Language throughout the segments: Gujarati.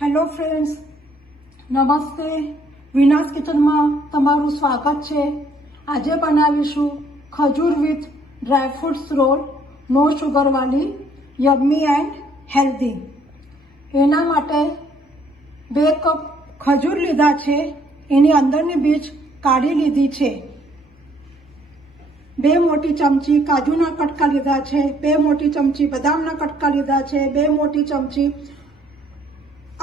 હેલો ફ્રેન્ડ્સ, નમસ્તે. વિનાસ કિચનમાં તમારું સ્વાગત છે. આજે બનાવીશું ખજૂર વિથ ડ્રાયફ્રૂટ્સ રોલ, નો શુગરવાળી, યમ્મી એન્ડ હેલ્ધી. એના માટે 2 કપ ખજૂર લીધા છે, એની અંદરની બીજ કાઢી લીધી છે. 2 મોટી ચમચી કાજુના કટકા લીધા છે, 2 મોટી ચમચી બદામના કટકા લીધા છે, 2 મોટી ચમચી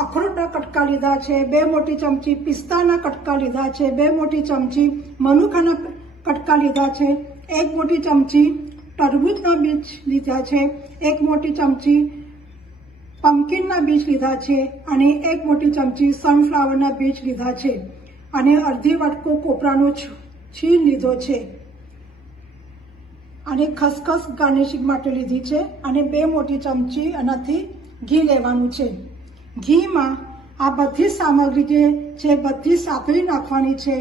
અખરોટના કટકા લીધા છે, 2 મોટી ચમચી પિસ્તાના કટકા લીધા છે, 2 મોટી ચમચી મનુકાના કટકા લીધા છે, 1 મોટી ચમચી તરબૂચના બીજ લીધા છે, 1 મોટી ચમચી પમ્પકિનના બીજ લીધા છે અને 1 મોટી ચમચી સનફ્લાવરના બીજ લીધા છે અને અડધી વાટકો કોપરાનો છીણ લીધો છે અને ખસખસ ગાર્નિશિંગ માટે લીધી છે અને 2 મોટી ચમચી આનાથી ઘી લેવાનું છે. ઘીમાં આ બધી સામગ્રી જે છે બધી સાતળી નાખવાની છે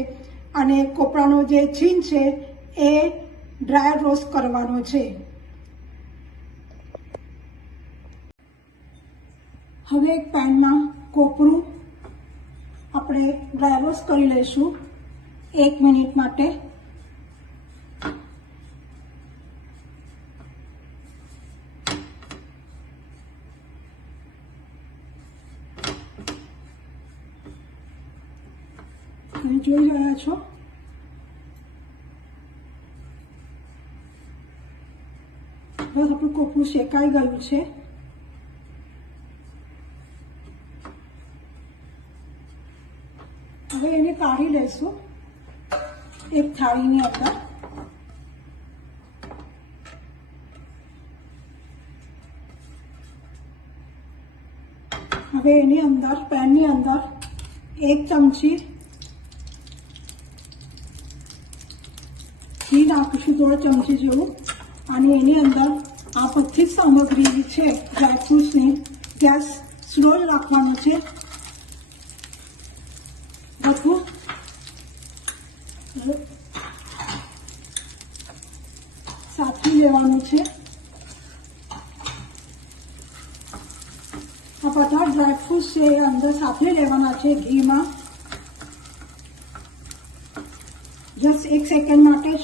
અને કોપરાનો જે છીણ છે એ ડ્રાય રોસ્ટ કરવાનો છે. હવે એક પેનમાં કોપરું આપણે ડ્રાય રોસ્ટ કરી લઈશું 1 મિનિટ માટે. તમે જોઈ રહ્યા છો બસ આપણું કોપરું શેકાઈ ગયું છે. હવે એને કાઢી લઈશું એક થાળીની અંદર. હવે એની અંદર પેનની અંદર 1 ચમચી ઘી નાખીશું, 1.5 ચમચી જેવું, અને એની અંદર આ બધી જ સામગ્રી છે ડ્રાયફ્રૂટ્સની ગેસ સ્લો રાખવાનો છે. બધું સાચવી લેવાનું છે. આ બધા ડ્રાયફ્રૂટ્સ છે એ અંદર સાચવી લેવાના છે ઘીમાં. જસ્ટ 1 સેકન્ડ માટે જ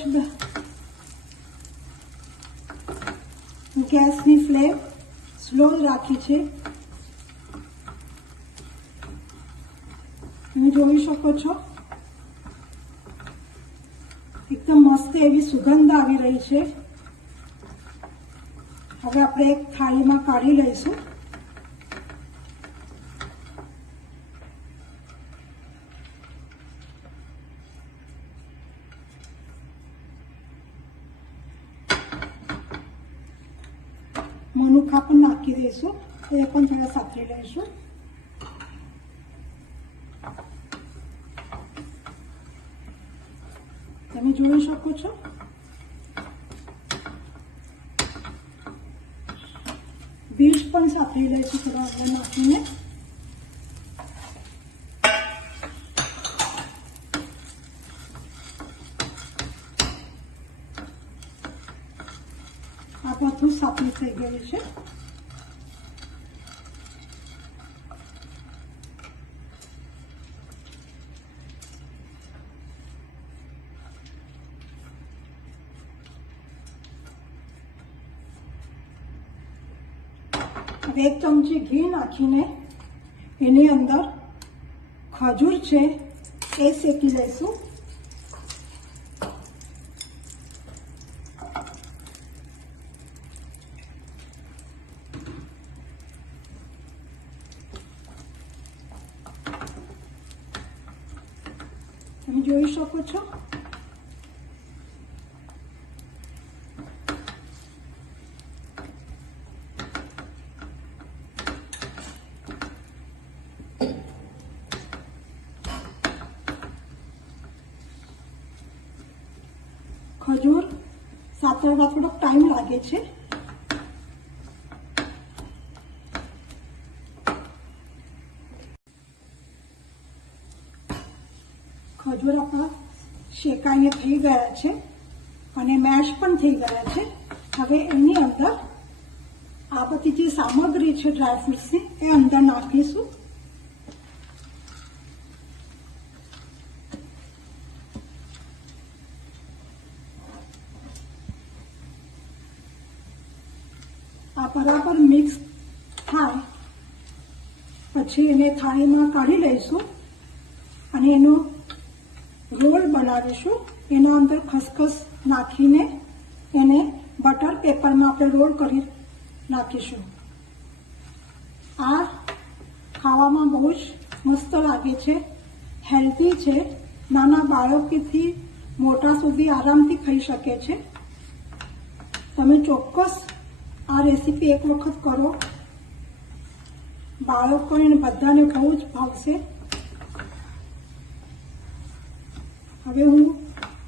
ગેસની ફ્લેમ સ્લો રાખી છે. તમે જોઈ શકો છો એકદમ મસ્ત એવી સુગંધ આવી રહી છે. હવે આપણે એક થાળીમાં કાઢી લઈશું. મનુકા પણ નાખી દઈશું, એ પણ થોડા સાતરી લઈશું. તમે જોઈ શકો છો બીજ પણ સાતરી લઈશું થોડા અંદર નાખીને. આ બધું સાતરી થઈ ગયું છે. હવે 1 ચમચી ઘી નાખીને એની અંદર ખજૂર છે એ શેકી લઈશું. તમે જોઈ શકો છો ખજૂર સાતરવા થોડોક ટાઈમ લાગે છે. ખજૂર આપણા શેકાઈને થઈ ગયા છે અને મેશ પણ થઈ ગયા છે. હવે એની અંદર આ બધી જે સામગ્રી છે ડ્રાયફ્રૂટ્સની એ અંદર નાખીશું. પછી એને થાળીમાં કાઢી લઈશું અને એનો રોલ બનાવીશું. એના અંદર ખસખસ નાખીને એને બટર પેપરમાં આપણે રોલ કરી નાખીશું. આ ખાવામાં બહુ જ મસ્ત લાગે છે, હેલ્ધી છે, નાના બાળકોથી મોટા સુધી આરામથી ખાઈ શકે છે. તમે ચોક્કસ આ રેસીપી એક વખત કરો, બાળકોને બધાને બહુ જ ભાવશે. હવે હું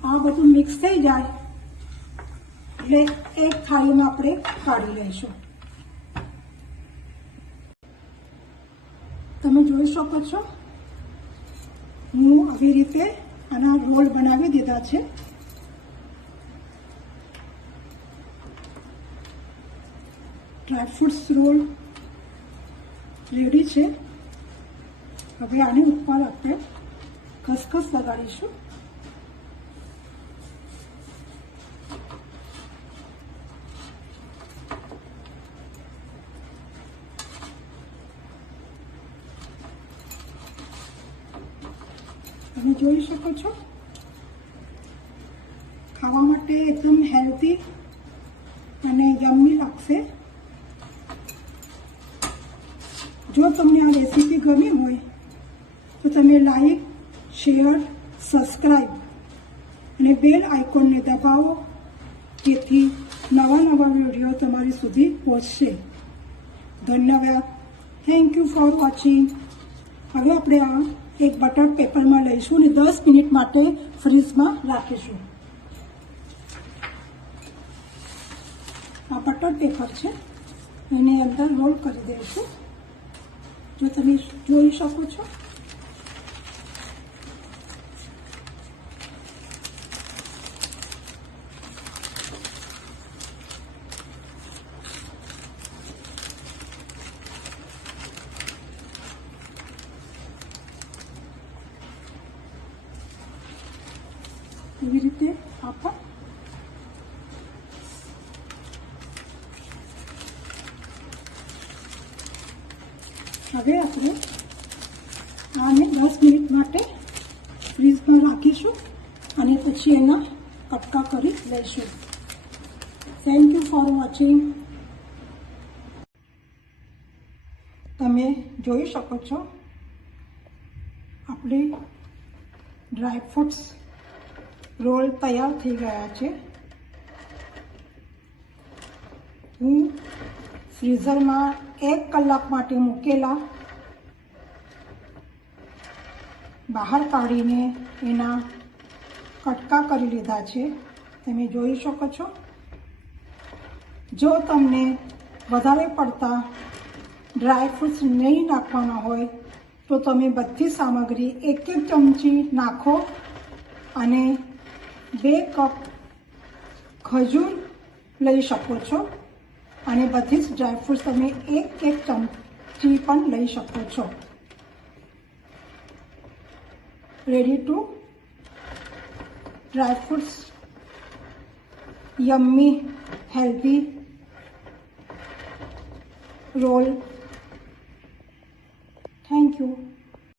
આ બધું મિક્સ થઈ જાય એટલે એક થાળીમાં આપણે કાઢી લઈશું. તમે જોઈ શકો છો હું આવી રીતે આના રોલ બનાવી દીધા છે. ડ્રાયફ્રૂટ્સ રોલ રેડી છે. હવે આની ઉપર આપણે ખસખસ લગાડીશું. તમે જોઈ શકો છો ખાવા માટે એકદમ હેલ્ધી અને યમ્મી લાગશે. જો તમને આ રેસીપી ગમી હોય તો તમે લાઈક, શેર, સબસ્ક્રાઈબ અને બેલ આઇકોનને દબાવો, જેથી નવા વિડીયો તમારી સુધી પહોંચશે. ધન્યવાદ. Thank you for watching. હવે આપણે આ એક બટર પેપરમાં લઈશું અને 10 મિનિટ માટે ફ્રીજમાં રાખીશું. આ બટર પેપર છે, એની અંદર રોલ કરી દઈશું. જો તમે જોઈ શકો છો એવી રીતે આપણે હવે આપણે આને 10 મિનિટ માટે ફ્રીઝમાં રાખીશું અને પછી એના કટકા કરી લઈશું. Thank you for watching. તમે જોઈ શકો છો આપણી ડ્રાયફ્રૂટ્સ રોલ તૈયાર થઈ ગયા છે. હું ફ્રીઝરમાં 1 કલાક માટે મૂકેલા, બહાર કાઢીને એના કટકા કરી લીધા છે. તમે જોઈ શકો છો. જો તમને વધારે પડતા ડ્રાયફ્રૂટ્સ નહીં નાખવાના હોય તો તમે બધી સામગ્રી 1-1 ચમચી નાખો અને 2 કપ ખજૂર લઈ શકો છો અને બધી જ ડ્રાયફ્રૂટ્સ તમે 1-1 ચમચી પણ લઈ શકો છો. Ready to dry fruits yummy healthy roll. Thank you.